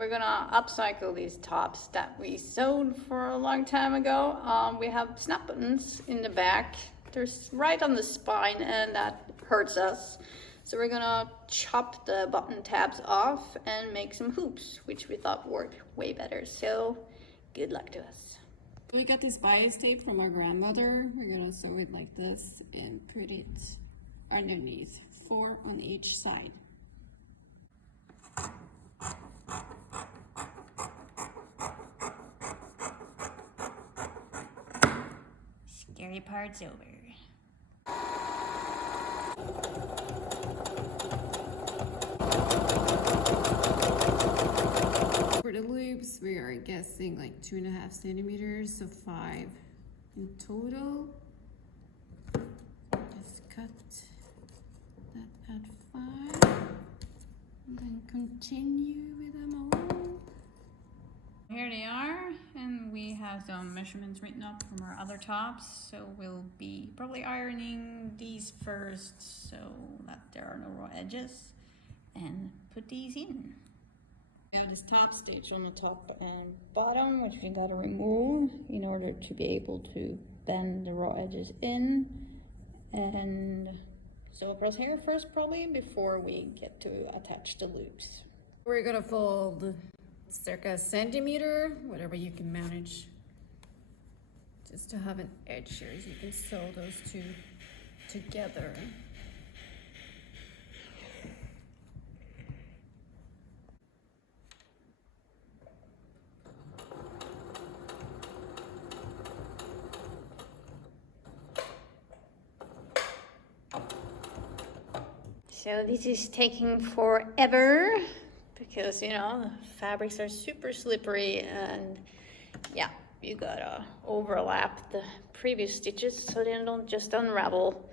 We're gonna upcycle these tops that we sewed for a long time ago. We have snap buttons in the back. They're right on the spine and that hurts us. So we're gonna chop the button tabs off and make some hoops, which we thought worked way better. So good luck to us. We got this bias tape from our grandmother. We're gonna sew it like this and put it underneath, 4 on each side. Scary part's over. For the loops, we are guessing like 2.5 centimeters, so 5 in total. Just cut that at 5, and then continue with them all. Here they are, and we have some measurements written up from our other tops, so we'll be probably ironing these first so that there are no raw edges, and put these in. We have this top stitch on the top and bottom, which we gotta remove in order to be able to bend the raw edges in, and sew across here first probably before we get to attach the loops. We're gonna fold circa a centimeter, whatever you can manage, just to have an edge here, so you can sew those two together. So this is taking forever because, you know, the fabrics are super slippery and yeah, you gotta overlap the previous stitches so they don't just unravel.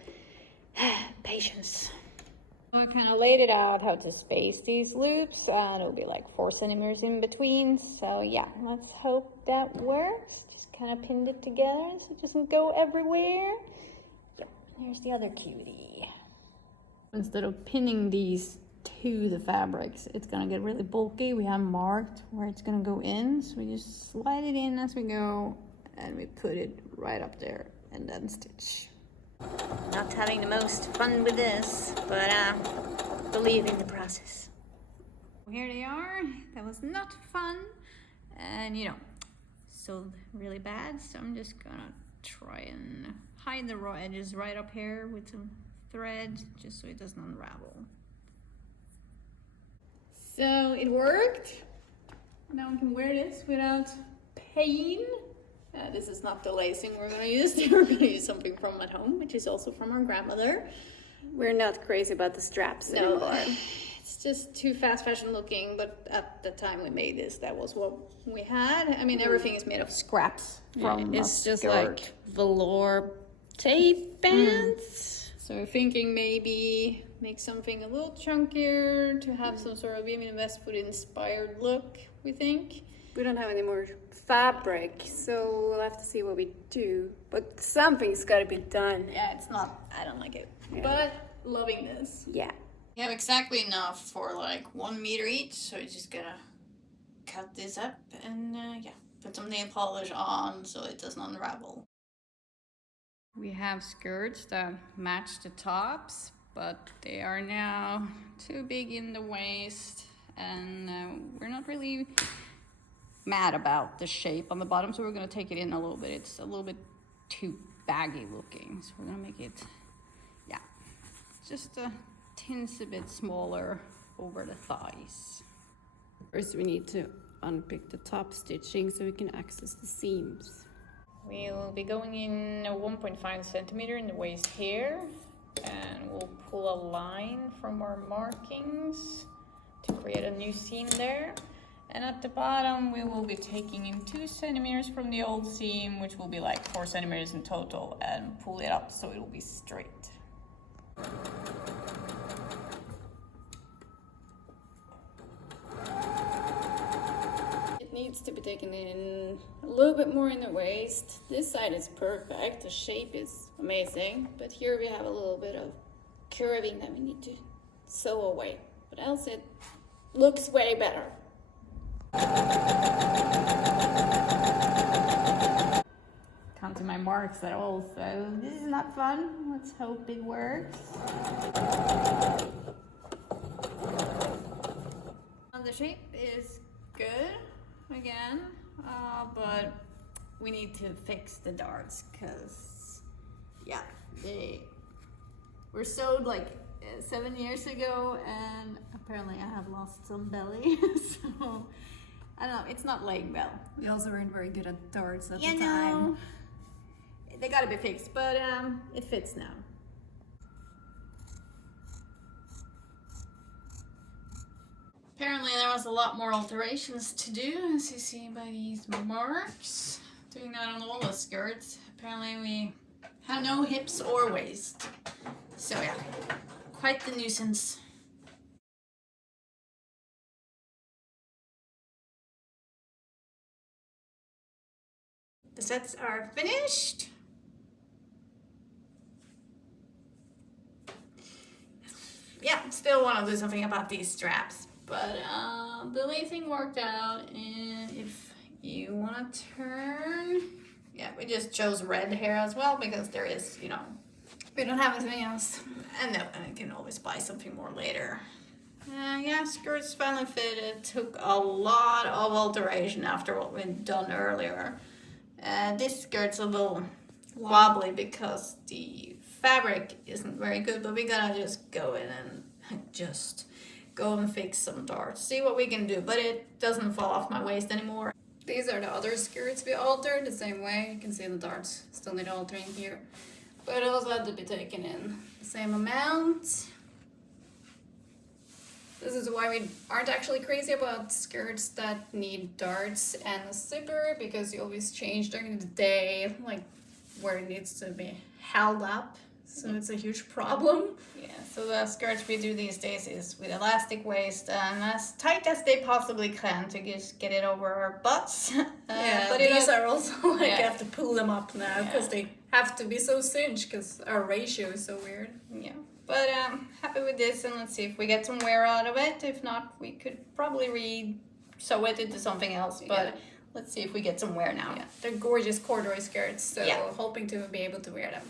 Patience. So I kind of laid it out how to space these loops and it'll be like 4 centimeters in between. So yeah, let's hope that works. Just kind of pinned it together so it doesn't go everywhere. Yep, here's the other cutie. Instead of pinning these to the fabrics, it's gonna get really bulky. We have marked where it's gonna go in, so we just slide it in as we go and we put it right up there and then stitch. Not having the most fun with this, but believe in the process. Here they are. That was not fun, and you know, sewed really bad, so I'm just gonna try and hide the raw edges right up here with some thread just so it doesn't unravel. So it worked. Now we can wear this without pain. This is not the lacing we're gonna use. We're gonna use something from at home, which is also from our grandmother. We're not crazy about the straps anymore. It's just too fast fashion looking, but at the time we made this, that was what we had. I mean, everything is made of scraps from it's just skirt. like velour tape bands. So we're thinking maybe make something a little chunkier to have some sort of Women in Westwood inspired look, we think. We don't have any more fabric, so we'll have to see what we do. But something's got to be done. Yeah, it's not, I don't like it, Yeah. but loving this. Yeah. We have exactly enough for like 1 meter each, so we're just gonna cut this up and yeah, put some nail polish on so it doesn't unravel. We have skirts that match the tops, but they are now too big in the waist, and we're not really mad about the shape on the bottom, so we're gonna take it in a little bit. It's a little bit too baggy looking, so we're gonna make it, yeah, just a tinsy bit smaller over the thighs. First we need to unpick the top stitching so we can access the seams. We'll be going in a 1.5 centimeter in the waist here, and we'll pull a line from our markings to create a new seam there. And at the bottom, we will be taking in 2 centimeters from the old seam, which will be like 4 centimeters in total, and pull it up so it will be straight. It needs to be taken in a little bit more in the waist. This side is perfect, the shape is amazing, but here we have a little bit of curving that we need to sew away, but else it looks way better. Can't do my marks at all, so this is not fun. Let's hope it works. The shape is good again, but we need to fix the darts because, yeah, they were sewed like 7 years ago, and apparently I have lost some belly. So I don't know, it's not laying well. We also weren't very good at darts at You the know, time. they gotta be fixed, but it fits now. Apparently there was a lot more alterations to do, as you see by these marks. Doing that on all the skirts. Apparently we have no hips or waist. So yeah, quite the nuisance. The sets are finished. Yeah, still want to do something about these straps, but the lacing worked out, and if you want to turn, yeah, we just chose red hair as well because there is, you know, we don't have anything else, and then I can always buy something more later. Yeah, skirts finally fit. It took a lot of alteration after what we'd done earlier. This skirt's a little wobbly because the fabric isn't very good, but we gotta just go in and just go and fix some darts, see what we can do, but it doesn't fall off my waist anymore. These are the other skirts we altered the same way. You can see the darts still need altering here, but it also had to be taken in the same amount. This is why we aren't actually crazy about skirts that need darts and a zipper, because you always change during the day, like where it needs to be held up. So it's a huge problem. Yeah, so the skirts we do these days is with elastic waist and as tight as they possibly can to just get it over our butts. But these are also like, you have to pull them up now because they have to be so cinched because our ratio is so weird. Yeah, but happy with this, and let's see if we get some wear out of it. If not, we could probably re-sew it into something else, but let's see if we get some wear now. Yeah, they're gorgeous corduroy skirts, so hoping to be able to wear them.